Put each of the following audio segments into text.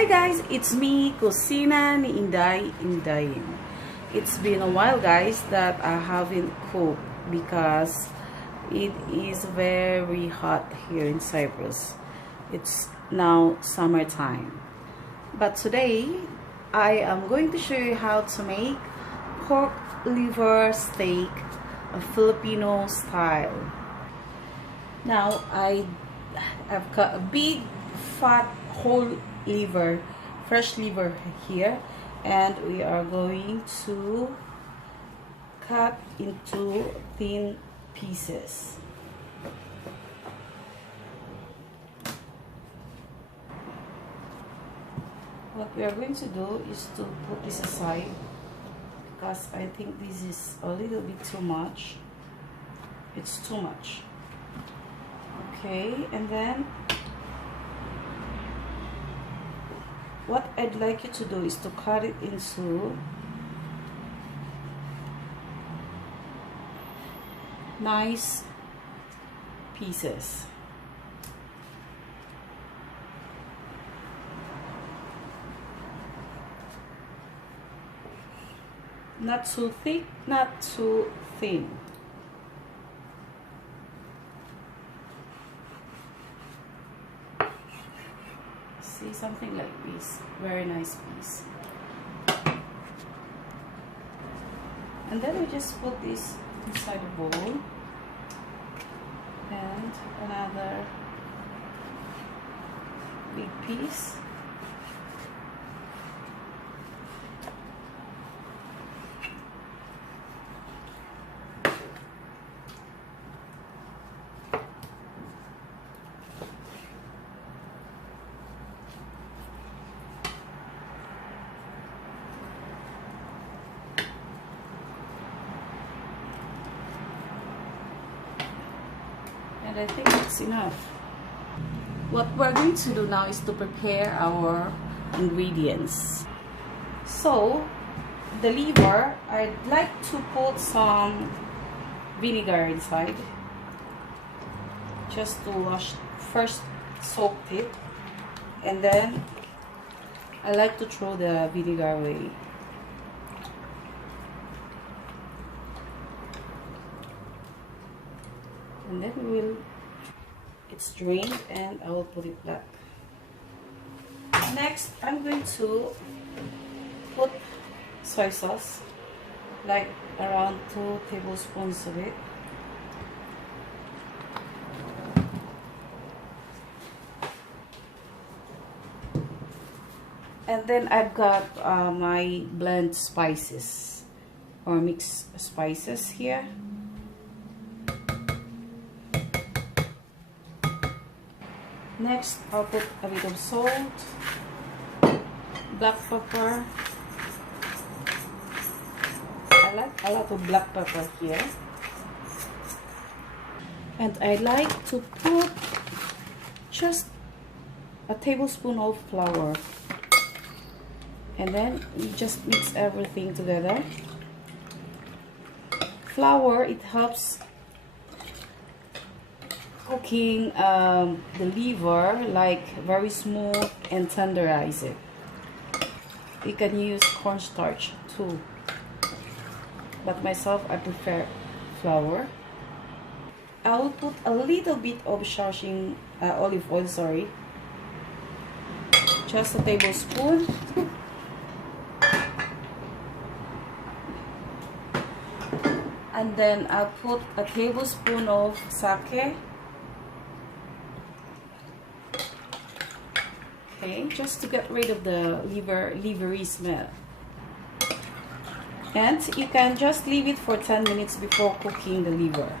Hi guys, it's me, Kusina ni Endayin. It's been a while guys that I haven't cooked because it is very hot here in Cyprus. It's now summertime. But today, I am going to show you how to make pork liver steak, a Filipino style. Now, I've got a big, fat, whole liver, fresh liver here, and we are going to cut into thin pieces. What we are going to do is to put this aside because I think this is a little bit too much. It's too much. Okay, and then what I'd like you to do is to cut it into nice pieces. Not too thick, not too thin. See, something like this. Very nice piece. And then we just put this inside the bowl. And another big piece. And I think it's enough. What we're going to do now is to prepare our ingredients. So, the liver, I'd like to put some vinegar inside. Just to wash, first soak it. And then, I like to throw the vinegar away. And then it's drained and I will put it back. Next, I'm going to put soy sauce, like around 2 tablespoons of it. And then I've got my blend spices or mixed spices here. Next, I'll put a bit of salt, black pepper. I like a lot of black pepper here. And I like to put just a tablespoon of flour. And then you just mix everything together. Flour, it helps cooking the liver like very smooth and tenderize it. You can use cornstarch too, but myself I prefer flour. I will put a little bit of olive oil, sorry, just a tablespoon. And then I'll put a tablespoon of sake. Okay, just to get rid of the livery smell. And you can just leave it for 10 minutes before cooking the liver.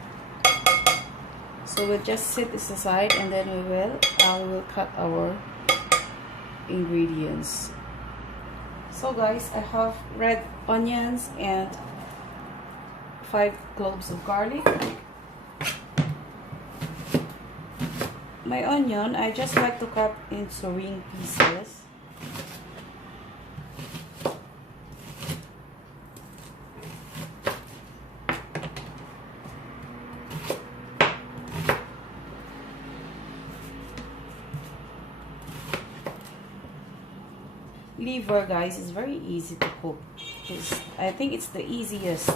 So we'll just set this aside and then I will cut our ingredients. So guys, I have red onions and 5 cloves of garlic. My onion, I just like to cut into ring pieces. liver, guys, is very easy to cook. I think it's the easiest.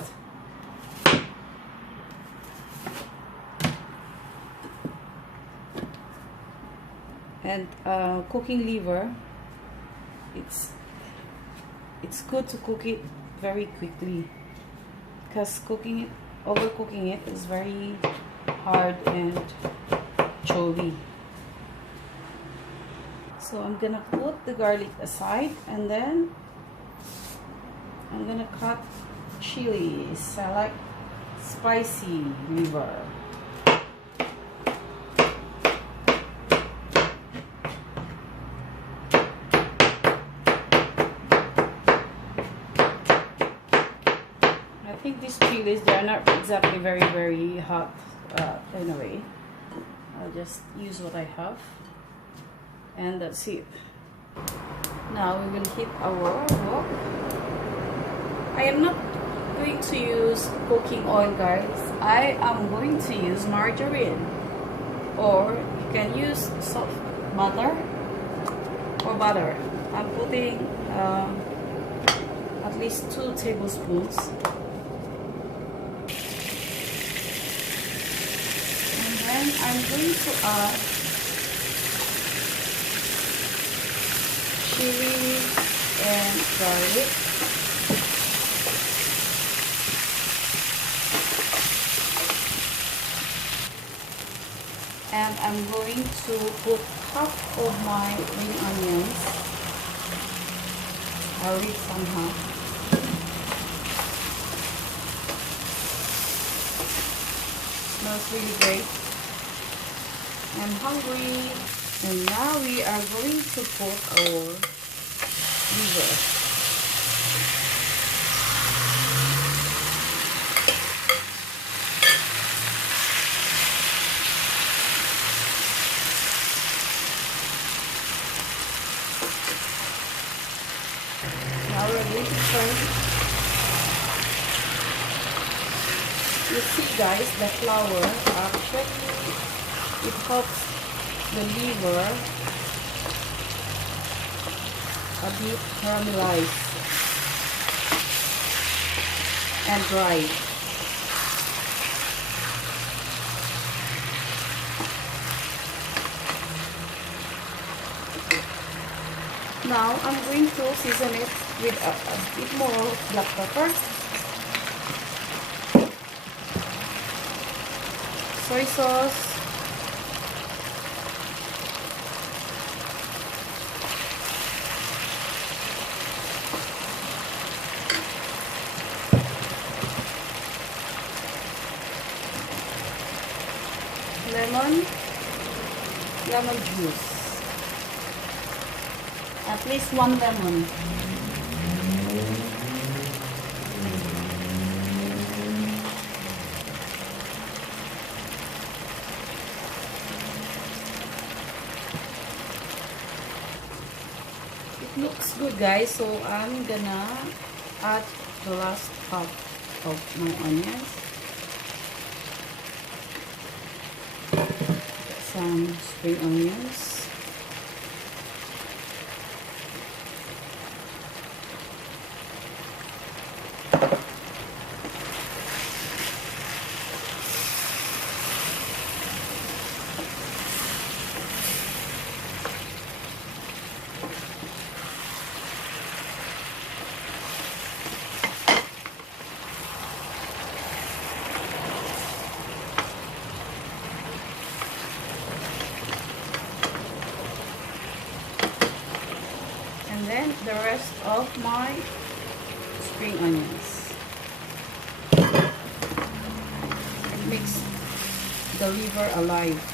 And cooking liver, it's good to cook it very quickly, because overcooking it is very hard and chewy. So I'm gonna put the garlic aside, and then I'm gonna cut chilies. I like spicy liver. I think these chilies, they are not exactly very hot anyway. I'll just use what I have, and that's it. Now we will heat our wok. I am not going to use cooking oil, guys. I am going to use margarine, or you can use soft butter or butter. I'm putting at least 2 tablespoons. And I'm going to add chili and garlic. And I'm going to put half of my green onions. I'll leave some half. Smells really great. I'm hungry. And now we are going to put our liver. Now we're going to turn. You see, guys, the flour actually, it helps the liver a bit caramelized and dry. Now I'm going to season it with a bit more black pepper, soy sauce, lemon juice, at least 1 lemon. It looks good, guys, so I'm gonna add the last half of my onions. Some spring onions. And then the rest of my spring onions. It makes the liver alive.